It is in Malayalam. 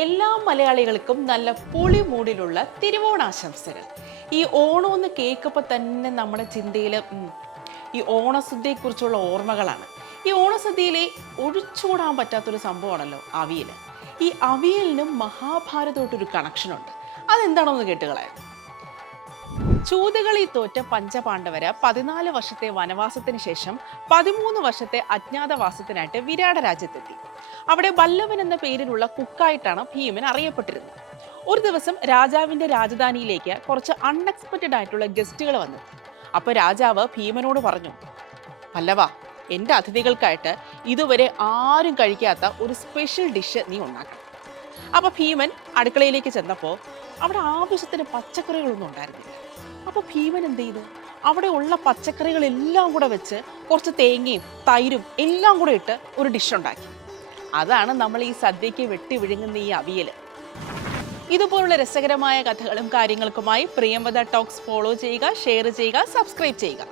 എല്ലാ മലയാളികൾക്കും നല്ല പൊളി മൂഡിലുള്ള തിരുവോണാശംസകൾ. ഈ ഓണം ഒന്ന് കേൾക്കുമ്പോൾ തന്നെ നമ്മുടെ ചിന്തയിൽ ഈ ഓണസദ്യയെക്കുറിച്ചുള്ള ഓർമ്മകളാണ്. ഈ ഓണസദ്യയിലെ ഒഴിച്ചുകൂടാൻ പറ്റാത്തൊരു സംഭവമാണല്ലോ അവിയൽ. ഈ അവിയലിനും മഹാഭാരതമായിട്ടൊരു കണക്ഷനുണ്ട്. അതെന്താണെന്ന് കേട്ടുകളെ. ചൂതുകളി തോറ്റ പഞ്ചപാണ്ഡവര് 14 വർഷത്തെ വനവാസത്തിന് ശേഷം 13 വർഷത്തെ അജ്ഞാതവാസത്തിനായിട്ട് വിരാട രാജ്യത്തെത്തി. അവിടെ ബല്ലവൻ എന്ന പേരിലുള്ള കുക്കായിട്ടാണ് ഭീമൻ അറിയപ്പെട്ടിരുന്നത്. ഒരു ദിവസം രാജാവിന്റെ രാജധാനിയിലേക്ക് കുറച്ച് അൺഎക്സ്പെക്റ്റഡ് ആയിട്ടുള്ള ഗസ്റ്റുകൾ വന്നു. അപ്പൊ രാജാവ് ഭീമനോട് പറഞ്ഞു, പല്ലവ, എൻ്റെ അതിഥികൾക്കായിട്ട് ഇതുവരെ ആരും കഴിക്കാത്ത ഒരു സ്പെഷ്യൽ ഡിഷ് നീ ഉണ്ടാക്കണം. അപ്പൊ ഭീമൻ അടുക്കളയിലേക്ക് ചെന്നപ്പോൾ അവിടെ ആവശ്യത്തിന് പച്ചക്കറികളൊന്നും ഉണ്ടായിരുന്നില്ല. അപ്പൊ ഭീമൻ എന്ത് ചെയ്തു? അവിടെ ഉള്ള പച്ചക്കറികളെല്ലാം കൂടെ വെച്ച് കുറച്ച് തേങ്ങയും തൈരും എല്ലാം കൂടെ ഇട്ട് ഒരു ഡിഷ് ഉണ്ടാക്കി. അതാണ് നമ്മൾ ഈ സദ്യക്ക് വെട്ടി വിഴുങ്ങുന്ന ഈ അവിയൽ. ഇതുപോലുള്ള രസകരമായ കഥകളും കാര്യങ്ങൾക്കുമായി പ്രിയംവദ ടോക്സ് ഫോളോ ചെയ്യുക, ഷെയർ ചെയ്യുക, സബ്സ്ക്രൈബ് ചെയ്യുക.